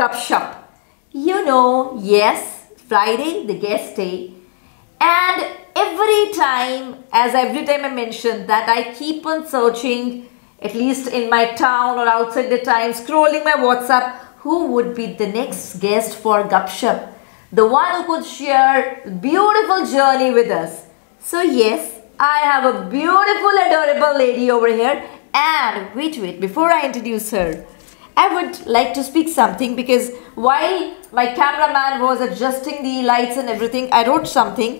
GUP-SHUP. You know, yes, Friday, the guest day. And every time I mention that, I keep on searching, at least in my town or outside the town, scrolling my WhatsApp, who would be the next guest for GUP-SHUP. The one who could share a beautiful journey with us. So yes, I have a beautiful, adorable lady over here. And wait, before I introduce her, I would like to speak something, because while my cameraman was adjusting the lights and everything, I wrote something.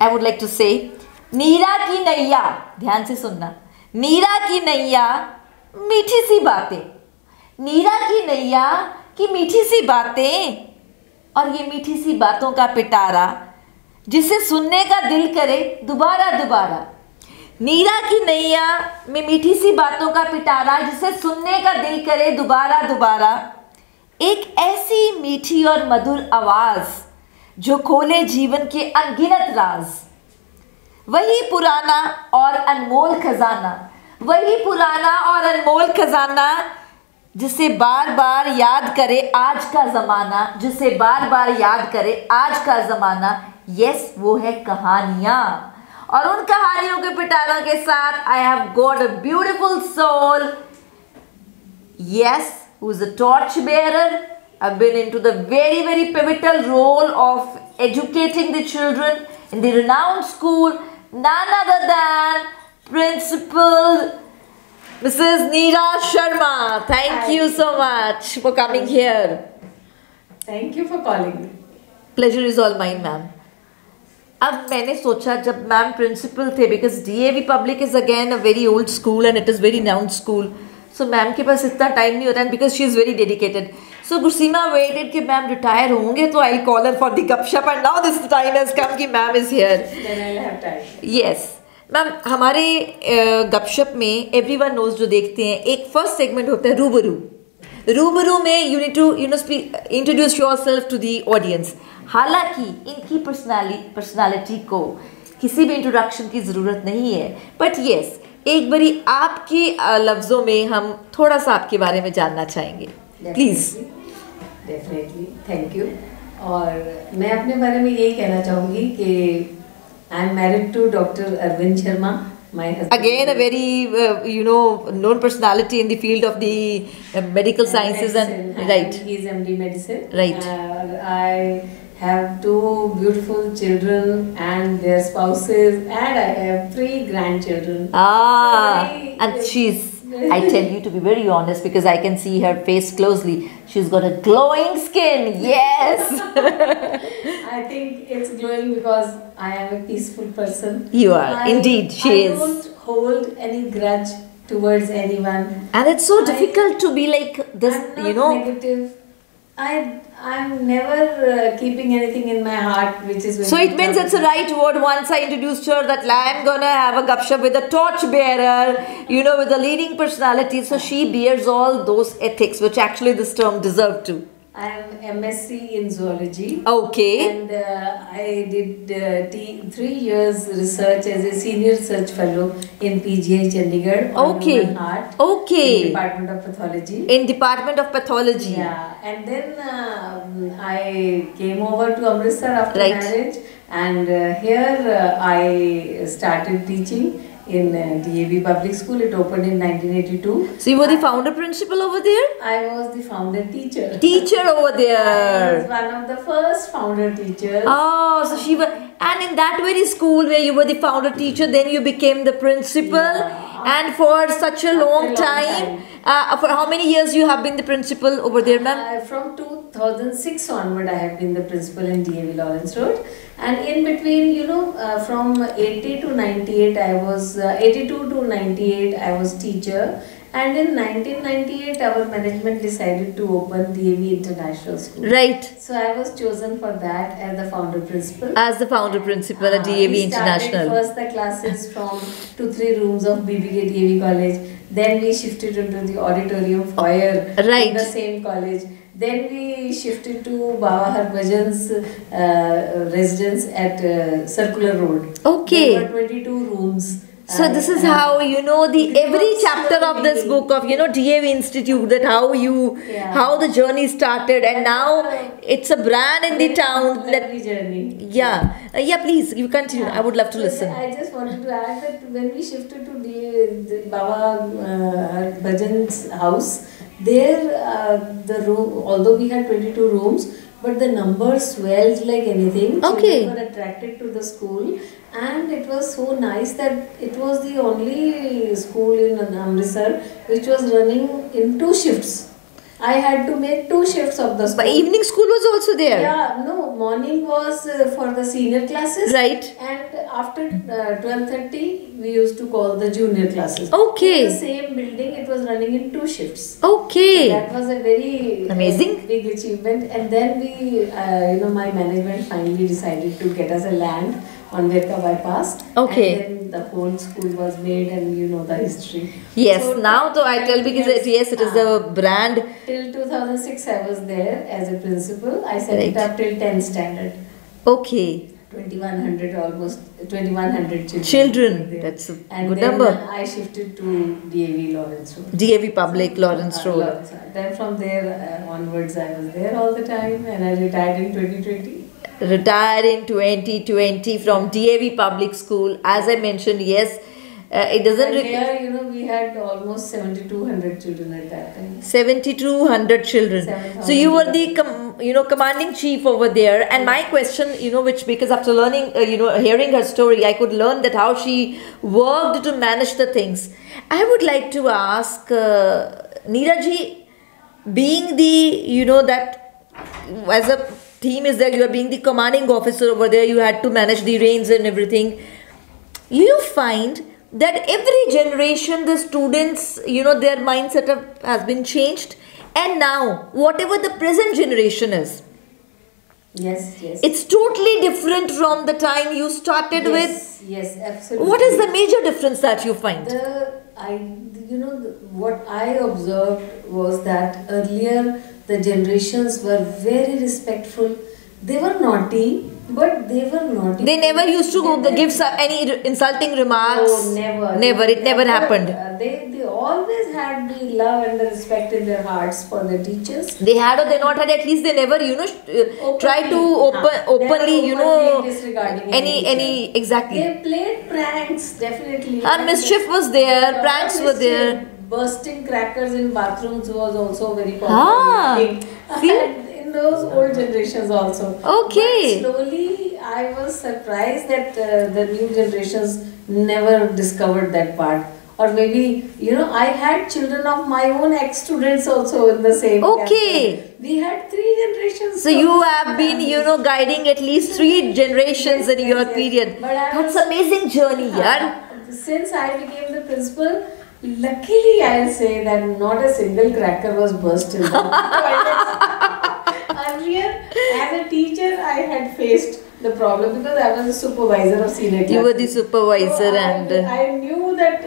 I would like to say, नीरा की नैया, ध्यान से सुनना, नीरा की नैया मीठी सी बातें, नीरा की नैया की मीठी सी बातें, और ये मीठी सी बातों का पिटारा जिसे सुनने का दिल करे दोबारा दोबारा। नीरा की नैया में मीठी सी बातों का पिटारा जिसे सुनने का दिल करे दोबारा दोबारा। एक ऐसी मीठी और मधुर आवाज जो खोले जीवन के अनगिनत राज। वही पुराना और अनमोल खजाना, वही पुराना और अनमोल खजाना जिसे बार बार याद करे आज का ज़माना, जिसे बार बार याद करे आज का ज़माना। यस, वो है कहानियाँ। और उन कहानियों के पिटारों के साथ I have got a beautiful soul, yes, who is a torch bearer. I've been into the very pivotal role of educating the children in the renowned school, none other than Principal Mrs. NEERA Sharma. Thank you so much for coming here. Thank you for calling me. Pleasure is all mine, ma'am. अब मैंने सोचा, जब ma'am principal थे, because D.A.V public is again a very old school and it is very renowned school, so ma'am के पास इतना time नहीं होता, and because she is very dedicated, so Gurseema waited कि मैम रिटायर होंगे तो I call her for the गप-शप, and now this time has come कि ma'am is here. Yes ma'am, हमारे गप-शप में एवरीवन नोज जो देखते हैं, एक फर्स्ट सेगमेंट होता है रूबरू. रूबरू में you need to introduce yourself to the audience. हालांकि इनकी पर्सनालिटी को किसी भी इंट्रोडक्शन की ज़रूरत नहीं है, बट येस, एक बारी आपके लफ्ज़ों में हम थोड़ा सा आपके बारे में जानना चाहेंगे, प्लीज़. Definitely, thank you. और मैं अपने बारे में यही कहना चाहूँगी कि I am married to doctor Arvind Sharma. My husband. Again, a very known personality in the field of the medical sciences and right. He is MD medicine. Right. I have 2 beautiful children and their spouses, and I have 3 grandchildren. And she's, I tell you to be very honest, because I can see her face closely. She's got a glowing skin. Yes. I think it's glowing because I am a peaceful person. You are. Indeed, she is. I don't hold any grudge towards anyone. And it's so difficult to be like this, I'm not negative. I'm never keeping anything in my heart, which is very. So it means it's the right word. Once I introduced her that I'm gonna have a gupshup with a torch bearer, with a leading personality. So she bears all those ethics, which actually this term deserved to. I am MSc in zoology. Okay. And I did 3 years research as a senior research fellow in PGI Chandigarh on human heart. Okay. In Department of Pathology. In Department of Pathology. Yeah. And then I came over to Amritsar after marriage, and here I started teaching in D.A.V public school. It opened in 1982. So you were the founder principal over there? I was the founder teacher. Teacher over there. I was one of the first founder teachers. Oh, so she was, and in that very school where you were the founder teacher, then you became the principal. Yeah. And for such a long time. For how many years you have been the principal over there, ma'am? From 2006 onward, I have been the principal in D.A.V Lawrence Road. And in between, from 80 to 98, I was 82 to 98, I was teacher. And in 1998, our management decided to open D.A.V International School. Right. So I was chosen for that as the founder principal. As the founder principal at D.A.V International. We started first the classes from 2-3 rooms of BBK D.A.V College. Then we shifted into the auditorium foyer in the same college. Then we shifted to Baba Harbhajan's residence at Circular Road. Okay. There were 22 rooms. So this is how, you know, the every chapter of this book of, you know, D.A.V Institute, that how the journey started, and now it's a brand in the town. Lovely journey. Yeah, please, you continue. I would love to listen. I just wanted to add that when we shifted to the Baba Bhajan's house, there the room, although we had 22 rooms, but the numbers swelled like anything. Children were attracted to the school, and it was so nice that it was the only school in Amritsar which was running in 2 shifts. I had to make 2 shifts of the school. But evening school was also there. Yeah, no, morning was for the senior classes. Right. And after 12:30, we used to call the junior classes. Okay. In the same building, it was running in 2 shifts. Okay. So that was a very amazing big achievement. And then we, my management finally decided to get us a land on Virka bypass. Okay. And then the whole school was made, and you know the history. Yes, so now though I tell, because it is the brand. Till 2006 I was there as a principal. I set it up till 10th standard. Okay. 2100, almost 2100 children. That's a good number. And then I shifted to D.A.V. Lawrence Road. D.A.V. Public, Lawrence Road. Then from there onwards I was there all the time, and I retired in 2020. Retired in 2020 from D.A.V. Public School. As I mentioned, yes, it doesn't. And here, we had almost 7,200 children at that time. 7,200 children. 7, so you were the commanding chief over there. And my question, which, because after learning, hearing her story, I could learn that how she worked to manage the things. I would like to ask NEERA ji, being the that as a theme is that you are being the commanding officer over there, you had to manage the reins and everything. You find that every generation the students, their mindset has been changed, and now whatever the present generation is, yes, it's totally different from the time you started with. Yes, absolutely. What is the major difference that you find? What I observed was that earlier the generations were very respectful. They were naughty, but they were naughty. They never used to give any insulting remarks. Oh, never. Never. It never happened. They always had the love and the respect in their hearts for their teachers. They had or they not had, at least they never, try to openly, disregarding any exactly. They played pranks, definitely. And mischief was there, pranks were there. Bursting crackers in bathrooms was also very popular thing. In those old generations also. Okay. But slowly I was surprised that the new generations never discovered that part. Or maybe, I had children of my own ex-students also in the same campus. We had 3 generations. So you have been, guiding at least 3 generations in your period. That's amazing journey, yaar. Since I became the principal, luckily I'll say that not a single cracker was burst in the toilets. Earlier, as a teacher, I had faced the problem because I was a supervisor of senior class. You were the supervisor, so and I knew that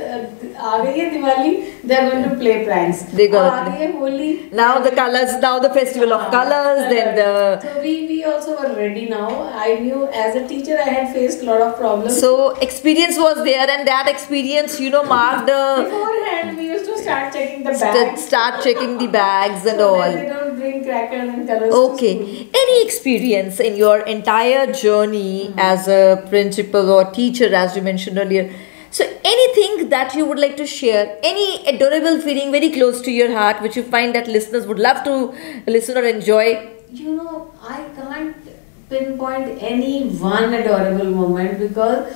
Diwali, they are going to play pranks. They got Holi. Now the colors, now the festival of colors, then the. So we also were ready now. I knew as a teacher I had faced a lot of problems. So experience was there, and that experience, marked. Beforehand, we used to start checking the bags. Start checking the bags and so all. That they don't bring crackers and colors. Okay. Any experience in your entire journey as a principal or teacher, as you mentioned earlier? So anything that you would like to share, any adorable feeling very close to your heart, which you find that listeners would love to listen or enjoy? I can't pinpoint any one adorable moment because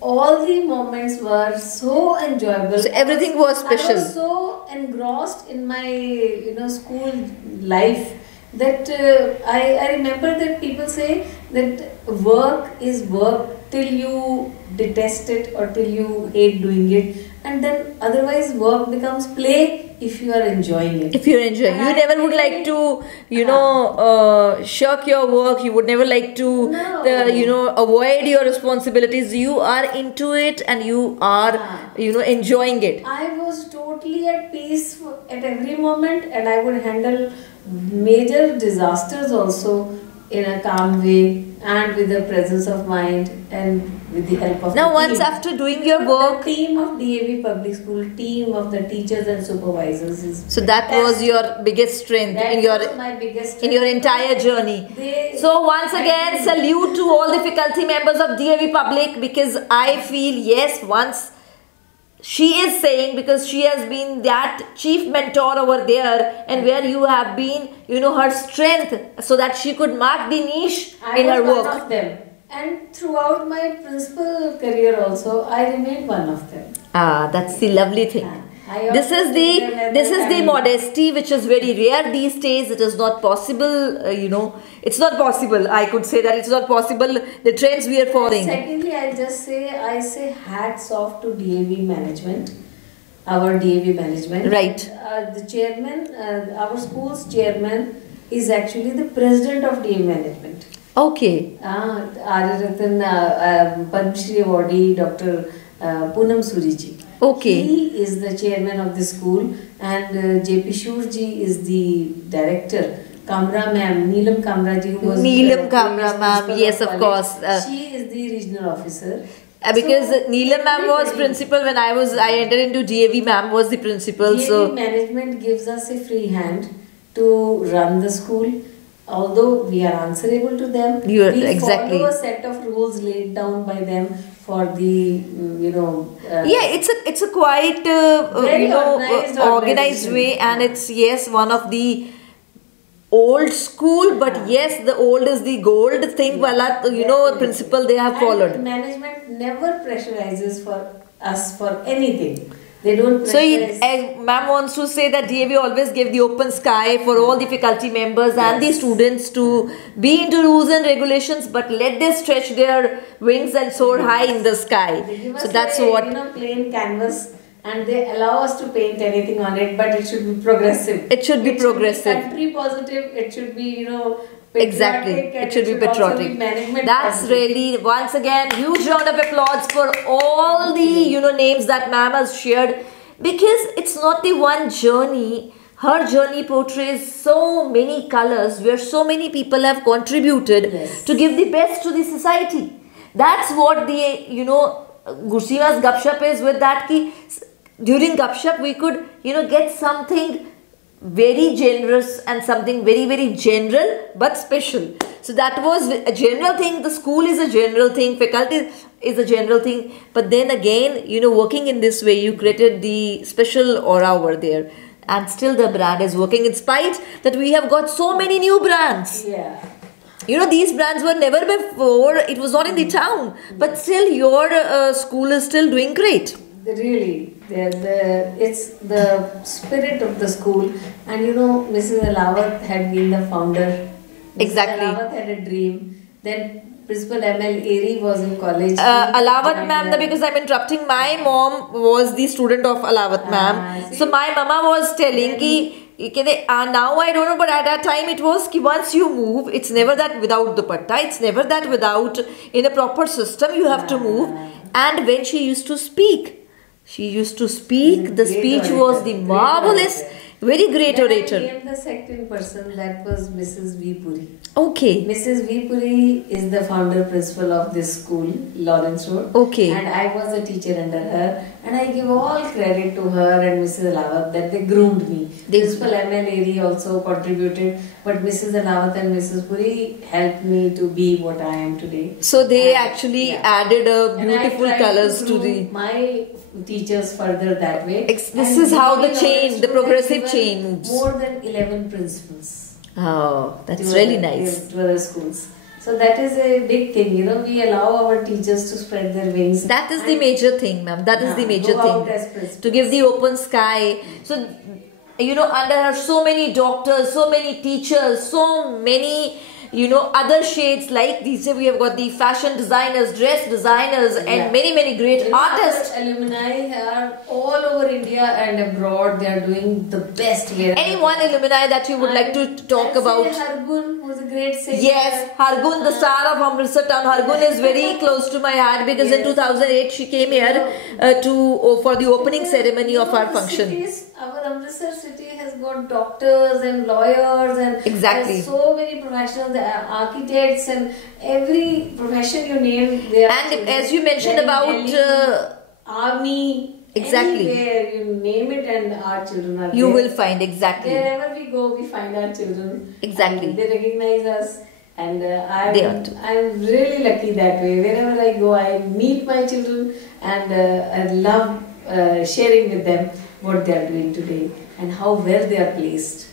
all the moments were so enjoyable. So everything was special. I was so engrossed in my school life that I remember that people say that work is work till you detest it or till you hate doing it, and then otherwise work becomes play if you are enjoying it. If you're enjoying, you never would like to, shirk your work. You would never like to, avoid your responsibilities. You are into it and you are, enjoying it. I was totally at peace at every moment, and I would handle major disasters also in a calm way and with a presence of mind and with the help of Now, the once team. after doing your work, The team of D.A.V. Public School, team of the teachers and supervisors is so that was your biggest strength that in your was my biggest in your strength. entire journey. So once again, salute to all the faculty members of D.A.V. Public, because I feel, yes, once she is saying, because she has been that chief mentor over there, and where you have been, you know, her strength, so that she could mark the niche in her work. One of them. And throughout my principal career also, I remained one of them. Ah, that's the lovely thing. This is the modesty which is very rare these days. It is not possible, you know. It's not possible. I could say that it's not possible. The trends we are following. Secondly, I'll just say, I say hats off to D.A.V. management, our D.A.V. management. Right. The chairman, our school's chairman is actually the president of D.A.V. management. Okay. Ariratan Padma Shri awardee Dr. Poonam Suriji. Okay. He is the chairman of the school, and J.P. Shurji is the director. Kamra ma'am, Neelam Kamra ji, who was Neelam Kamra ma'am, yes, of course. She is the regional officer. Because Neelam ma'am was principal when I entered into D.A.V. ma'am was the principal. D.A.V. So management gives us a free hand to run the school. Although we are answerable to them, we follow a set of rules laid down by them for the, yeah, it's a quite organized way, and it's, yes, one of the old school, but yes, the old is the gold thing. Principle they have followed. And management never pressurizes for us for anything. They don't So, ma'am wants to say that D.A.V. always gave the open sky for all the faculty members and the students to be into rules and regulations, but let them stretch their wings and soar high in the sky. So that's what. Plain canvas, and they allow us to paint anything on it, but it should be progressive. It should be progressive. Country positive. It should be, Exactly, it should be patriotic. That's really, once again, huge round of applause for all the names that ma'am has shared, because it's not the one journey. Her journey portrays so many colors where so many people have contributed to give the best to the society. That's what the GURSEEMA's GUP-SHUP is, with that ki during GUP-SHUP we could get something very generous and something very, very general but special. So that was a general thing. The school is a general thing, faculty is a general thing, but then again, working in this way, you created the special aura over there, and still the brand is working in spite that we have got so many new brands. These brands were never before, it was not in the town, but still your school is still doing great. Really, it's the spirit of the school, and Mrs. Alawat had been the founder. Exactly. Mrs. Alawat had a dream. Then Principal M.L. Airy was in college. Alawat ma'am, because I'm interrupting, my mom was the student of Alawat ma'am. So my mama was telling now I don't know, but at that time it was once you move, it's never that without dupatta, it's never that without, in a proper system you have to move. And when she used to speak, the speech was the marvelous, very great orator. I came the second person, that was Mrs. V. Puri. Okay. Mrs. V. Puri is the founder principal of this school, Lawrence Road. Okay. And I was a teacher under her, and I give all credit to her and Mrs. Alawat that they groomed me. Principal M.L. Airy also contributed, but Mrs. Alawat and Mrs. Puri helped me to be what I am today. So they actually added a beautiful colors to the my teachers further that way. This is how the progressive chain moves. More than 11 principals. Oh, that's really nice. To other schools. So that is a big thing, we allow our teachers to spread their wings. That is the major thing, ma'am. That is the major thing. To give the open sky. So, under her, so many doctors, so many teachers, so many, other shades like these. We have got the fashion designers, dress designers, and many, many great artists. Alumni are all over India and abroad. They are doing the best. Any one alumni that you would like to talk about? Hargun was a great singer. Yes, Hargun, the star of Amritsar town. Hargun is very close to my heart, because in 2008 she came here for the opening ceremony of our function. Our Amritsar city has has got doctors and lawyers and Exactly. there's so many professionals, architects and every profession you name. There are And children. as you mentioned Then about Delhi, army, exactly. anywhere you name it, and our children are you there. will find exactly. Wherever we go, we find our children. Exactly. And they recognize us, and They are too. I'm really lucky that way. Wherever I go, I meet my children, and I love sharing with them what they are doing today and how well they are placed.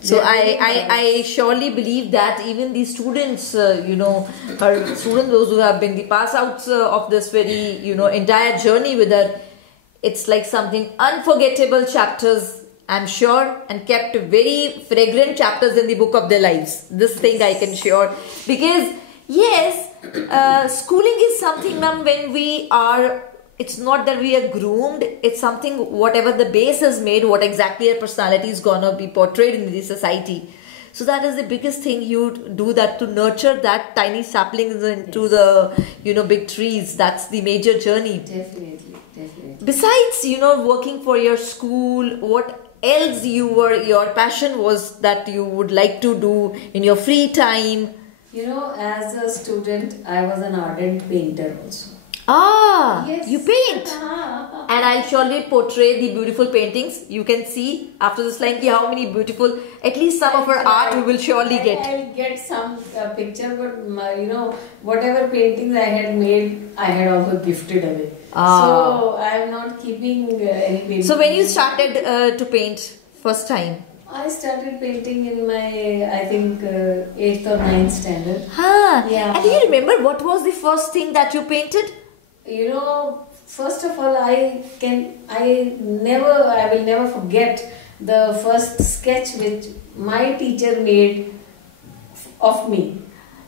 So They are very I surely believe that even the students, or students, those who have been the pass outs of this very, entire journey with her, it's like something unforgettable chapters, I'm sure, and kept very fragrant chapters in the book of their lives. This thing I can sure. Because, yes, schooling is something, ma'am, when we are, it's not that we are groomed, it's something, whatever the base is made, what exactly our personality is gonna be portrayed in the society. So that is the biggest thing you do, that to nurture that tiny saplings into the, big trees. That's the major journey. Definitely. Besides, working for your school, what else your passion was that you would like to do in your free time? As a student, I was an ardent painter also. Yes. You paint. Uh-huh. And I'll surely portray the beautiful paintings. You can see after this line how many beautiful, at least some of her art we will surely get. I'll get some picture, but whatever paintings I had made, I had also gifted away. So I am not keeping any paintings. So when you started to paint first time? I started painting in my, I think, 8th or 9th standard. Yeah. And do you remember what was the first thing that you painted? First of all, I will never forget the first sketch which my teacher made of me.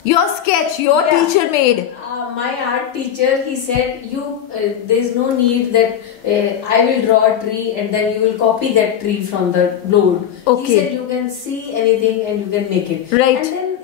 Your sketch, your teacher made. My art teacher, he said, there is no need that I will draw a tree and then you will copy that tree from the board. Okay. He said you can see anything and you can make it. Right. And then,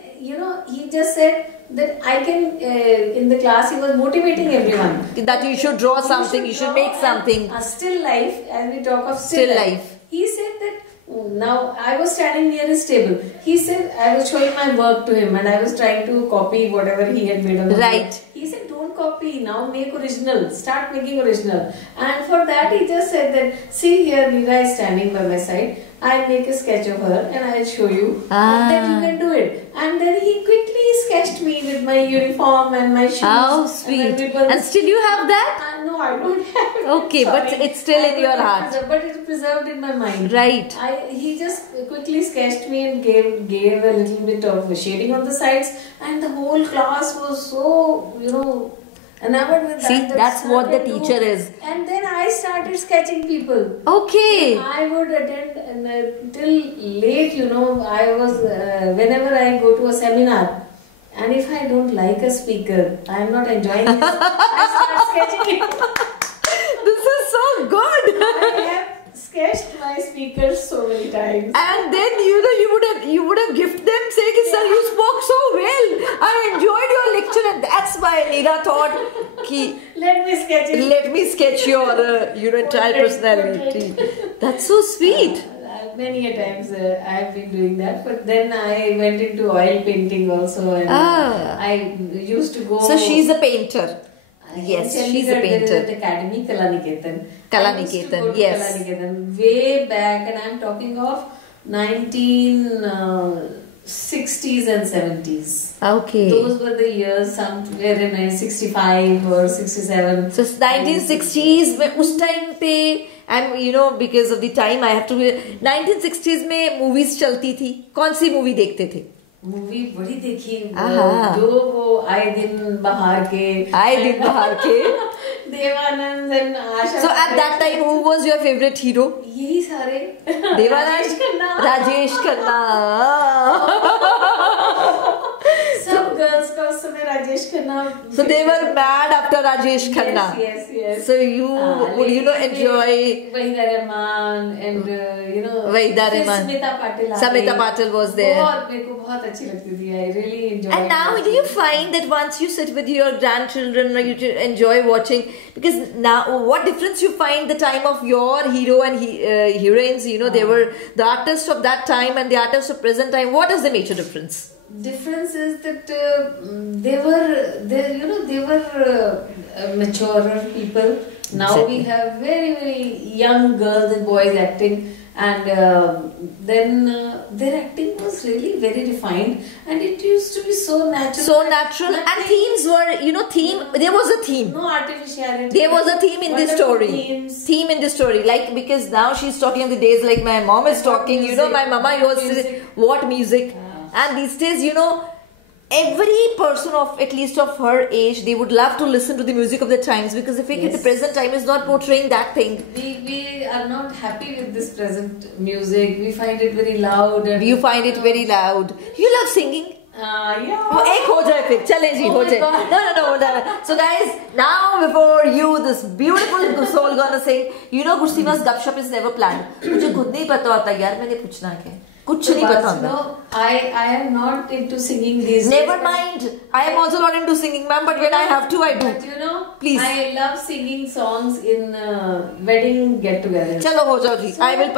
he just said that I can, in the class he was motivating everyone. That you should draw something, you should make something. A still life, as we talk of Still life. He said that, now I was standing near his table. He said, I was showing my work to him and I was trying to copy whatever he had made on the Right. board. He said, don't copy, now make original, start making original. And for that he just said that, see here Neera is standing by my side. I'll make a sketch of her and I'll show you. And then you can do it. And then he quickly sketched me with my uniform and my shoes. How sweet. And still you have that? No, I don't have it. Okay, but it's still in your heart. But it's preserved in my mind. Right. He just quickly sketched me and gave a little bit of shading on the sides. And the whole class was so, enamored with that. See, that's what the teacher is. And then I started sketching people. Okay. I would attend till late, I was, whenever I go to a seminar, and if I don't like a speaker, I am not enjoying this, I start sketching it. This is so good. I have sketched my speakers so many times. And then you would have gifted them saying, sir, you spoke so well. I enjoyed your lecture, and that's why Neera thought, let me sketch it. Let me sketch your entire personality. That's so sweet. Many a times I have been doing that, but then I went into oil painting also, and I used to go. So she's a painter. Yes, she's a painter. There is an academy, Kalaniketan. Kalaniketan, yes. Kalaniketan way back, and I'm talking of 1960s and 70s. Okay. Those were the years, somewhere in 1965 or 67. So 1960s, उस time पे, and because of the time I have to. 1960s में movies चलती थी. कौन सी movie देखते थे? Movie बड़ी देखी जो वो आए दिन बाहर के Devanand and Asha. So at that time, who was your favorite hero? यही सारे देवानंद, राजेश खन्ना. सब गर्ल्स का उस समय Rajesh Rajesh Khanna. So they were mad after Rajesh Khanna. Yes. So you would enjoy Wahida Rahman and Wahida Rahman. Samita Patil was there. मेरे को बहुत अच्छी लगती थी. I really enjoyed. And now do you find that once you sit with your grandchildren, you enjoy watching, because now what difference you find the time of your hero and heroines, they were the artists of that time and the artists of present time. What is the major difference? Difference is that they were maturer people. Now we have very, very young girls and boys acting, and then their acting was really very refined, and it used to be so natural. So natural, and themes were, there was a theme. No artificiality. There was a theme in this story. Theme in this story, like, because now she's talking of the days like my mom is talking. Music, my mama was what music. And these days, every person of at least of her age, they would love to listen to the music of the times, because if the present time is not portraying that thing. We are not happy with this present music. We find it very loud. And you find it very loud. You love singing? Yeah. Ek ho jaye phir. Chale ji, ho jaye. No. So guys, now before you, this beautiful soul gonna sing. GURSEEMA's GUP-SHUP is never planned. मुझे खुद नहीं पता होता यार, मैंने पूछना है कुछ नहीं पता होता. I am not into singing these days. Never mind. I am also not into singing, ma'am. But when I have to, I do. But please. I love singing songs in wedding get-together. चलो हो जाओ जी. So, I will.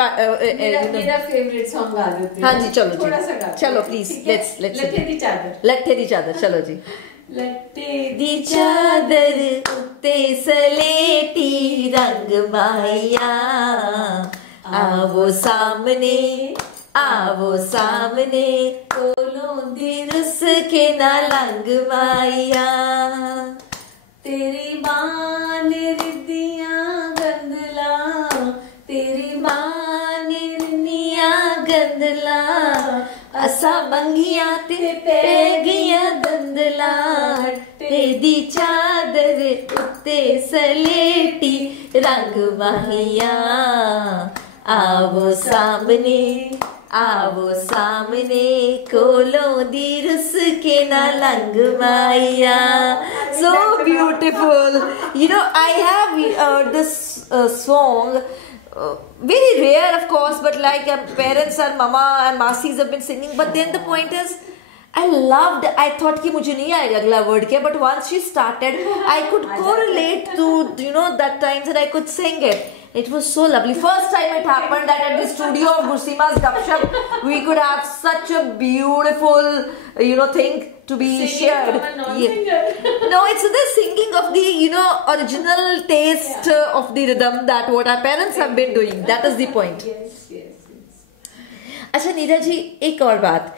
मेरा favorite song गा देते हैं. हाँ जी चलो थोड़ा सा गा. चलो please. Let's. लट्ठे दी चादर. लट्ठे दी चादर. चलो जी. लट्ठे दी चादर उत्ते सलेटी रंग माहिया आवो सामने कोलों दी रुस के ना लंग माया तेरी बान रिदियां गंदला तेरी बान रिनिया गंदला असा बंगिया ते पे गया दंदला तेरी चादर उत्ते सलेटी रंग माहिया आवो सामने कोलों दी रुस के ना lung Maya. So beautiful. I have heard this song, very rare of course, but like parents and mama and masis have been singing. But then the point is, I thought कि मुझे नहीं आएगा अगला word क्या, but once she started, I could correlate to that times and I could sing it. It was so lovely. First time it happened that at the studio of GURSEEMA's GUP-SHUP, we could have such a beautiful, thing to be singing shared. From a non-singer. No, it's the singing of the, original taste of the rhythm that what our parents have been doing. That is the point. Yes. अच्छा नीरा जी, एक और बात.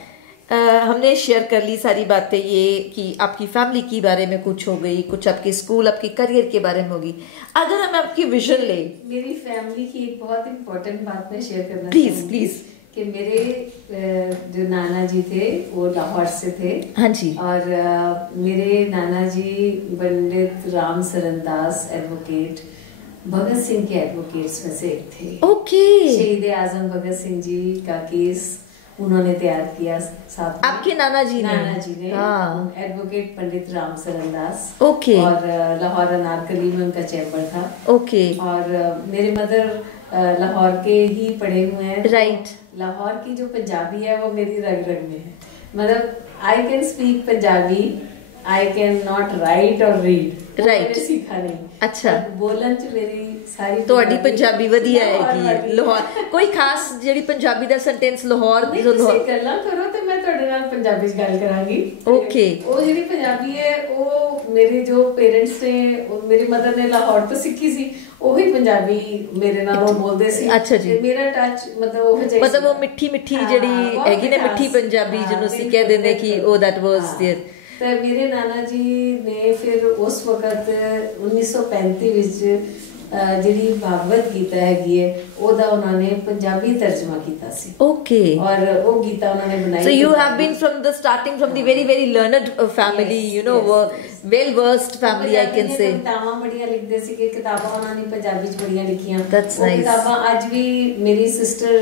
हमने share कर ली सारी बातें, ये कि आपकी फैमिली के बारे में कुछ हो गई, कुछ आपके स्कूल, आपके करियर के बारे में होगी. अगर हम आपकी विजन ले, मेरी फैमिली की एक बहुत इम्पोर्टेंट बात मैं शेयर करना प्लीज कि मेरे जो नाना जी थे वो लाहौर से थे. हाँ जी. और मेरे नाना जी पंडित राम सरनदास एडवोकेट, भगत सिंह के एडवोकेट्स में से एक थे. ओके. शहीद आजम भगत सिंह जी का केस उन्होंने तैयार किया साथ में. आपके नाना जी ने हाँ. एडवोकेट पंडित राम सरनदास. ओके. और लाहौर अनारकली में उनका चैम्बर था. ओके. और मेरे मदर लाहौर के ही पढ़े हुए हैं. राइट. लाहौर की जो पंजाबी है वो मेरी रग रग में है. मतलब I can speak Punjabi, I can not right और रीड. राइट. सीखा नहीं. अच्छा. बोलन च मेरी सारी ਤੁਹਾਡੀ ਪੰਜਾਬੀ ਵਧੀਆ ਹੈਗੀ. ਲਾਹੌਰ ਕੋਈ ਖਾਸ ਜਿਹੜੀ ਪੰਜਾਬੀ ਦਾ ਸੈਂਟੈਂਸ ਲਾਹੌਰ ਦੀ ਤੁਸੀਂ ਗੱਲਾਂ ਕਰੋ ਤੇ ਮੈਂ ਤੁਹਾਡੇ ਨਾਲ ਪੰਜਾਬੀ ਚ ਗੱਲ ਕਰਾਂਗੀ. ਓਕੇ. ਉਹ ਜਿਹੜੀ ਪੰਜਾਬੀ ਹੈ ਉਹ ਮੇਰੇ ਜੋ ਪੇਰੈਂਟਸ ਨੇ, ਮੇਰੀ ਮਦਰ ਨੇ ਲਾਹੌਰ ਤੋਂ ਸਿੱਖੀ ਸੀ, ਉਹੀ ਪੰਜਾਬੀ ਮੇਰੇ ਨਾਲ ਉਹ ਬੋਲਦੇ ਸੀ. ਅੱਛਾ ਜੀ. ਤੇ ਮੇਰਾ ਟੱਚ ਮਤਲਬ ਉਹ ਮਿੱਠੀ ਜਿਹੜੀ ਹੈਗੀ ਨੇ, ਮਿੱਠੀ ਪੰਜਾਬੀ ਜਿਹਨੂੰ ਅਸੀਂ ਕਹਿ ਦਿੰਦੇ ਕਿ ਉਹ ਦੈਟ ਵਾਸ देयर. ਤੇ ਮੇਰੇ ਨਾਨਾ ਜੀ ਨੇ ਫਿਰ ਉਸ ਵਕਤ 1935 ਵਿੱਚ ਜਿਹੜੀ ਭਾਗਵਤ ਗੀਤਾ ਹੈਗੀ ਹੈ ਉਹਦਾ ਉਹਨਾਂ ਨੇ ਪੰਜਾਬੀ ਤਰਜਮਾ ਕੀਤਾ ਸੀ. ਓਕੇ. ਔਰ ਉਹ ਗੀਤਾ ਉਹਨਾਂ ਨੇ ਬਣਾਈ. So you have been from the starting from the very very learned family, well versed family, I can say. ਕਿਤਾਬਾਂ ਬੜੀਆਂ ਲਿਖਦੇ ਸੀ ਕਿ ਕਿਤਾਬਾਂ ਉਹਨਾਂ ਨੇ ਪੰਜਾਬੀ ਚ ਬੜੀਆਂ ਲਿਖੀਆਂ. That's nice. ਕਿਤਾਬਾਂ ਅੱਜ ਵੀ ਮੇਰੀ ਸਿਸਟਰ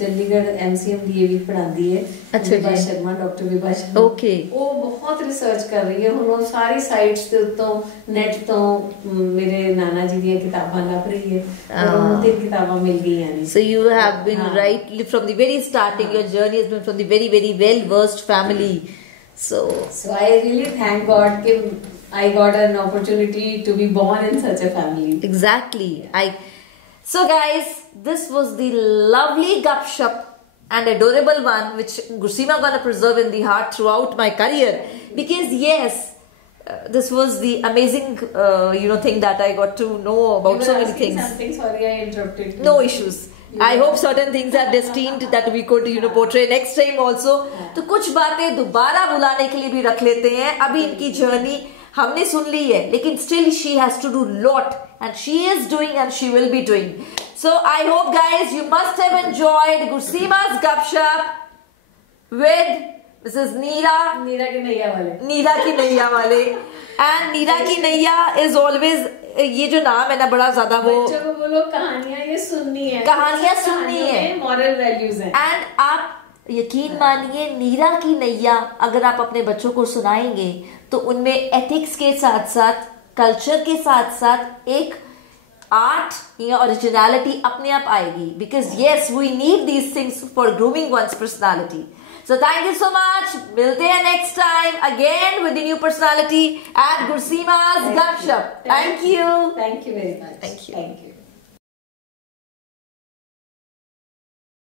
ਚੰਡੀਗੜ੍ਹ MCM DAV ਪੜ੍ਹਾਉਂਦੀ ਹੈ. ਅੱਛਾ ਜੀ. ਵਿਭਾ ਸ਼ਰਮਾ, ਡਾਕਟਰ ਵਿਭਾ ਸ਼ਰਮਾ. Okay. ਉਹ बहुत रिसर्च कर रही है ਹੁਣ ਉਹ ਸਾਰੀ ਸਾਈਟਸ ਦੇ ਉੱਤੋਂ ਨੈਟ ਤੋਂ ਮੇਰੇ ਨਾਨਾ ਜੀ ਦੀਆਂ ਕਿਤਾਬਾਂ ਲੱਭ ਰਹੀ ਹੈ ਔਰ ਉਹਨੂੰ 3 ਕਿਤਾਬਾਂ ਮਿਲ ਗਈਆਂ ਨੇ So you have been right from the very starting. Your journey has been from the very well versed family. So I really thank God that I got an opportunity to be born in such a family. Exactly. So guys, this was the lovely GUP-SHUP and adorable one which GURSEEMA gonna preserve in the heart throughout my career, because yes, this was the amazing thing that I got to know about so many things. Something, sorry I interrupted. No issues. I hope certain things are destined that we could portray next time also. तो कुछ बातें दोबारा बुलाने के लिए भी रख लेते हैं. अभी इनकी जर्नी हमने सुन ली है, लेकिन still she has to do lot, and she is doing and she will be doing. So I hope guys you must have enjoyed GURSEEMA's GUP-SHUP with Mrs. नीरा की नैया वाले. नीरा की नैया वाले. And नीरा की नैया is always, ये जो नाम है ना बड़ा ज्यादा वो बच्चों को बोलो कहानियां ये सुननी है, कहानियां सुननी है, मॉरल वैल्यूज हैं. एंड आप यकीन मानिए नीरा की नैया अगर आप अपने बच्चों को सुनाएंगे तो उनमें एथिक्स के साथ साथ कल्चर के साथ साथ एक आर्ट या ओरिजिनलिटी अपने आप आएगी, because yes we need these things for grooming one's personality. So thank you so much. मिलते हैं next time again with the new personality at GURSEEMA's GUP-SHUP. Thank you. Thank you very much. Thank you. Thank you.